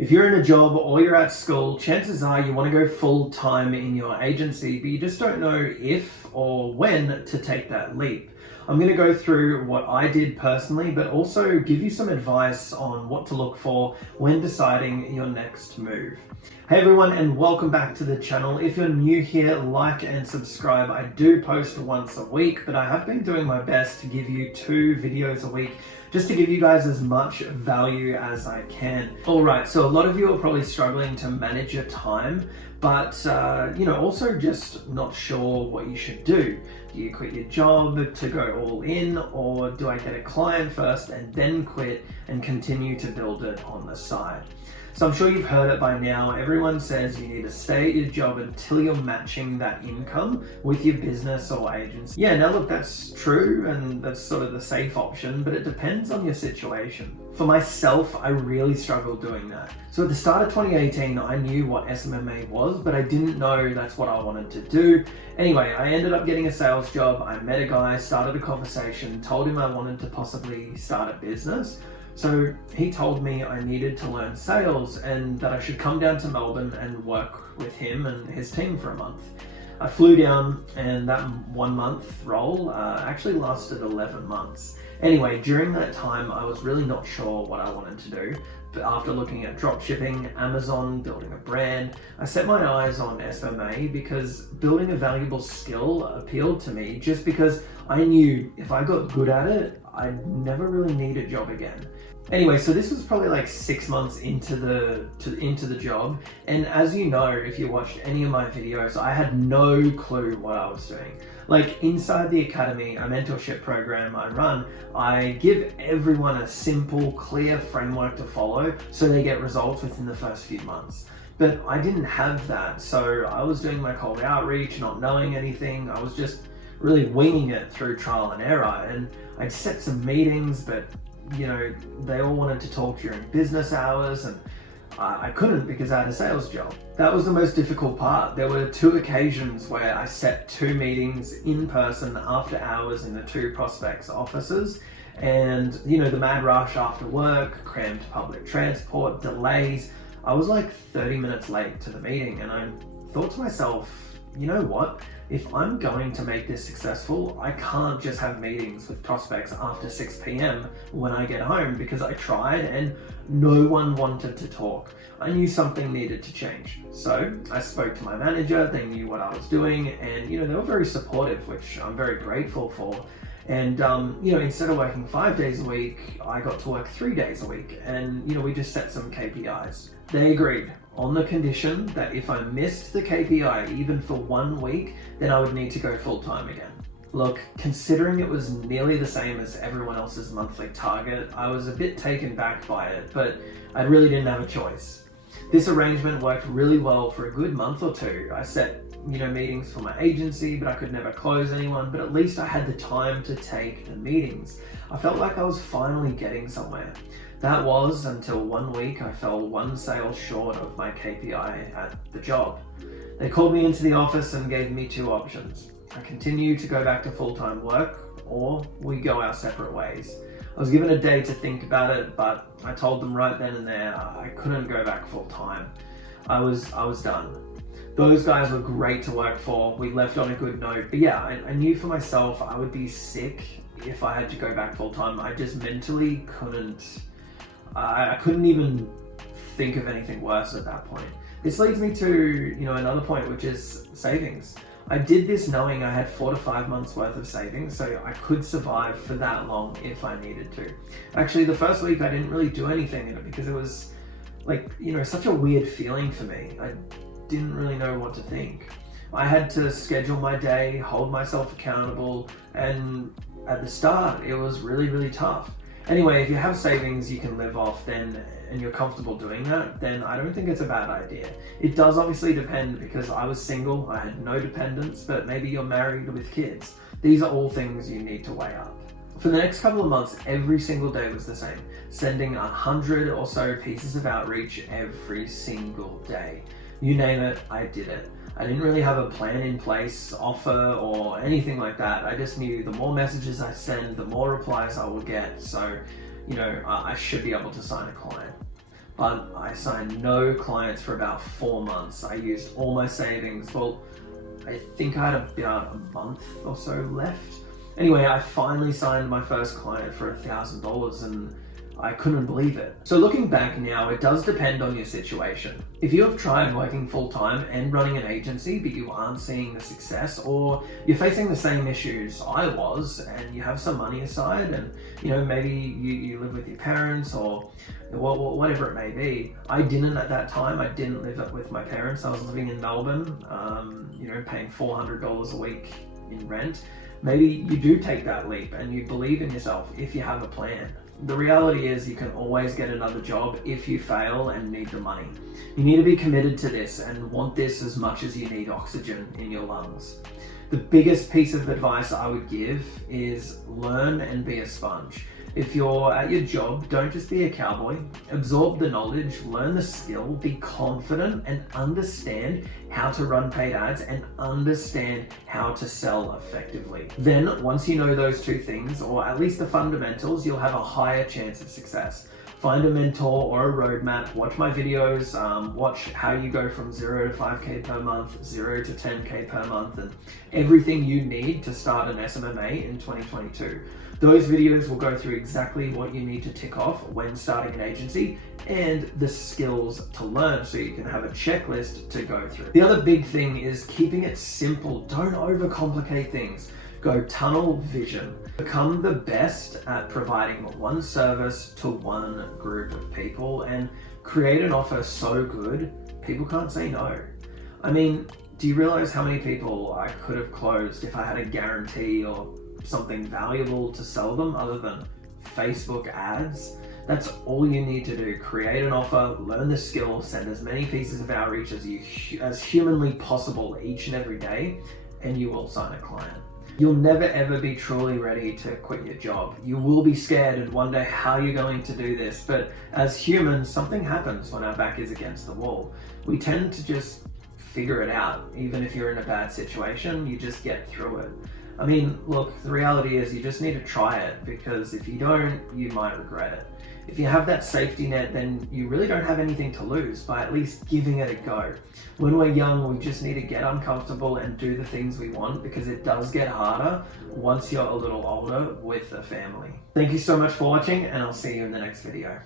If you're in a job or you're at school, chances are you want to go full time in your agency, but you just don't know if or when to take that leap. I'm going to go through what I did personally, but also give you some advice on what to look for when deciding your next move. Hey everyone, and welcome back to the channel. If you're new here, like and subscribe. I do post once a week, but I have been doing my best to give you 2 videos a week just to give you guys as much value as I can. All right, so a lot of you are probably struggling to manage your time, but also just not sure what you should do. Do you quit your job to go all in, or do I get a client first and then quit and continue to build it on the side? So I'm sure you've heard it by now. Everyone says you need to stay at your job until you're matching that income with your business or agency. Yeah, now look, that's true and that's sort of the safe option, but it depends on your situation. For myself, I really struggled doing that. So at the start of 2018, I knew what SMMA was, but I didn't know that's what I wanted to do. Anyway, I ended up getting a sales job. I met a guy, started a conversation, told him I wanted to possibly start a business. So he told me I needed to learn sales and that I should come down to Melbourne and work with him and his team for a month. I flew down, and that 1 month role actually lasted 11 months. Anyway, during that time, I was really not sure what I wanted to do. But after looking at dropshipping, Amazon, building a brand, I set my eyes on SMMA because building a valuable skill appealed to me just because I knew if I got good at it, I'd never really need a job again. Anyway, so this was probably like 6 months into the job, and as you know, if you watched any of my videos, I had no clue what I was doing. Like inside the academy, a mentorship program I run, I give everyone a simple, clear framework to follow so they get results within the first few months. But I didn't have that, so I was doing my cold outreach, not knowing anything. I was just really winging it through trial and error, and I'd set some meetings, but they all wanted to talk during business hours, and I couldn't because I had a sales job. That was the most difficult part. There were 2 occasions where I set 2 meetings in person after hours in the 2 prospects' offices, and the mad rush after work, crammed public transport, delays. I was like 30 minutes late to the meeting, and I thought to myself, you know what? If I'm going to make this successful, I can't just have meetings with prospects after 6 p.m. when I get home, because I tried and no one wanted to talk. I knew something needed to change. So I spoke to my manager, they knew what I was doing, and they were very supportive, which I'm very grateful for. And instead of working 5 days a week, I got to work 3 days a week, and we just set some KPIs. They agreed, on the condition that if I missed the KPI even for 1 week, then I would need to go full-time again. Look, considering it was nearly the same as everyone else's monthly target, I was a bit taken back by it, but I really didn't have a choice. This arrangement worked really well for a good month or 2. I set meetings for my agency, but I could never close anyone, but at least I had the time to take the meetings. I felt like I was finally getting somewhere. That was until 1 week I fell 1 sale short of my KPI at the job. They called me into the office and gave me 2 options. I continue to go back to full-time work, or we go our separate ways. I was given a day to think about it, but I told them right then and there I couldn't go back full-time. I was done. Those guys were great to work for. We left on a good note, but yeah, I knew for myself I would be sick if I had to go back full-time. I just mentally couldn't. I couldn't even think of anything worse at that point. This leads me to another point, which is savings. I did this knowing I had 4 to 5 months worth of savings, so I could survive for that long if I needed to. Actually, the first week I didn't really do anything in it because it was like such a weird feeling for me. I didn't really know what to think. I had to schedule my day, hold myself accountable, and at the start it was really, really tough. Anyway, if you have savings you can live off and you're comfortable doing that, then I don't think it's a bad idea. It does obviously depend, because I was single, I had no dependents, but maybe you're married with kids. These are all things you need to weigh up. For the next couple of months, every single day was the same, sending 100 or so pieces of outreach every single day. You name it, I did it. I didn't really have a plan in place, offer, or anything like that. I just knew the more messages I send, the more replies I will get. So, I should be able to sign a client. but I signed no clients for about 4 months. I used all my savings. Well, I think I had about a month or so left. Anyway, I finally signed my first client for $1,000 and I couldn't believe it. So looking back now, it does depend on your situation. If you have tried working full-time and running an agency, but you aren't seeing the success, or you're facing the same issues I was, and you have some money aside, and maybe you live with your parents or whatever it may be. I didn't at that time. I didn't live with my parents. I was living in Melbourne, paying $400 a week in rent. Maybe you do take that leap and you believe in yourself if you have a plan. The reality is you can always get another job if you fail and need the money. You need to be committed to this and want this as much as you need oxygen in your lungs. The biggest piece of advice I would give is learn and be a sponge. If you're at your job, don't just be a cowboy. Absorb the knowledge, learn the skill, be confident, and understand how to run paid ads and understand how to sell effectively. Then, once you know those two things, or at least the fundamentals, you'll have a higher chance of success. Find a mentor or a roadmap, watch my videos, watch how you go from 0 to 5K per month, 0 to 10K per month, and everything you need to start an SMMA in 2022. Those videos will go through exactly what you need to tick off when starting an agency and the skills to learn so you can have a checklist to go through. The other big thing is keeping it simple. Don't overcomplicate things. Go tunnel vision. Become the best at providing one service to one group of people and create an offer so good, people can't say no. I mean, do you realize how many people I could have closed if I had a guarantee or something valuable to sell them other than Facebook ads? That's all you need to do. Create an offer, learn the skill, send as many pieces of outreach as humanly possible each and every day, and you will sign a client. You'll never ever be truly ready to quit your job. You will be scared and wonder how you're going to do this, but as humans, something happens when our back is against the wall. We tend to just figure it out. Even if you're in a bad situation, you just get through it. I mean, look, the reality is you just need to try it, because if you don't, you might regret it. If you have that safety net, then you really don't have anything to lose by at least giving it a go. When we're young, we just need to get uncomfortable and do the things we want, because it does get harder once you're a little older with a family. Thank you so much for watching, and I'll see you in the next video.